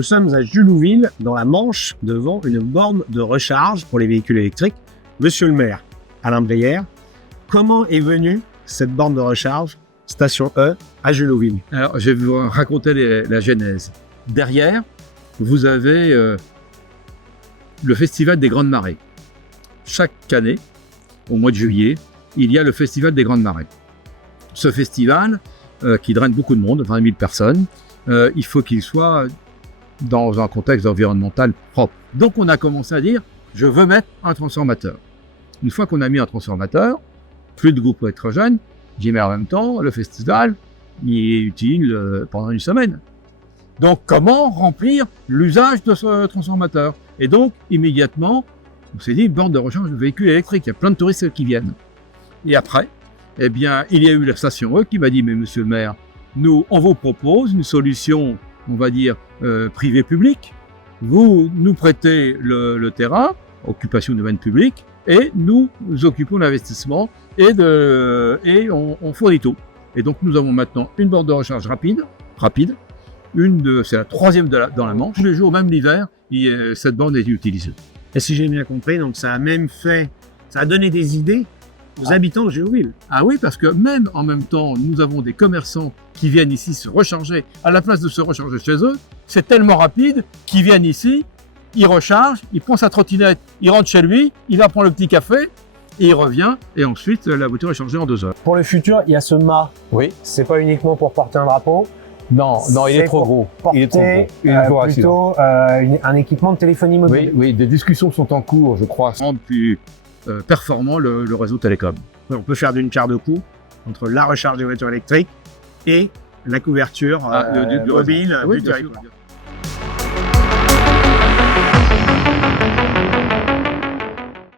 Nous sommes à Julouville, dans la Manche, devant une borne de recharge pour les véhicules électriques. Monsieur le maire, Alain Brière, comment est venue cette borne de recharge, station E, à Julouville? Alors, je vais vous raconter la genèse. Derrière, vous avez le Festival des Grandes Marées. Chaque année, au mois de juillet, il y a le Festival des Grandes Marées. Ce festival, qui draine beaucoup de monde, 20 000 personnes, il faut qu'il soit dans un contexte environnemental propre. Donc on a commencé à dire, je veux mettre un transformateur. Une fois qu'on a mis un transformateur, plus de groupes électrogènes, j'ai mis en même temps, le festival, il est utile pendant une semaine. Donc comment remplir l'usage de ce transformateur? Et donc immédiatement, on s'est dit, borne de recharge de véhicules électriques, il y a plein de touristes qui viennent. Et après, eh bien, il y a eu la station E qui m'a dit, mais monsieur le maire, nous, on vous propose une solution, on va dire, privé-public. Vous nous prêtez le terrain, occupation de domaine public, et nous occupons l'investissement et on fournit tout. Et donc, nous avons maintenant une borne de recharge rapide, c'est la troisième dans la Manche. Tous les jours, même l'hiver, cette borne est utilisée. Et si j'ai bien compris, donc ça a donné des idées aux habitants de Julouville. Ah oui, parce que même en même temps, nous avons des commerçants qui viennent ici se recharger. À la place de se recharger chez eux, c'est tellement rapide qu'ils viennent ici, il recharge, il prend sa trottinette, il rentre chez lui, il va prendre le petit café, et il revient, et ensuite la voiture est chargée en 2 heures. Pour le futur, il y a ce mât. Oui. C'est pas uniquement pour porter un drapeau. Non, il est trop gros. Il est trop gros. Plutôt un équipement de téléphonie mobile. Oui, des discussions sont en cours, je crois. Rendre plus performant le réseau télécom. On peut faire d'une pierre deux coups entre la recharge des voitures électriques et la couverture du mobile oui, du bien territoire. sûr.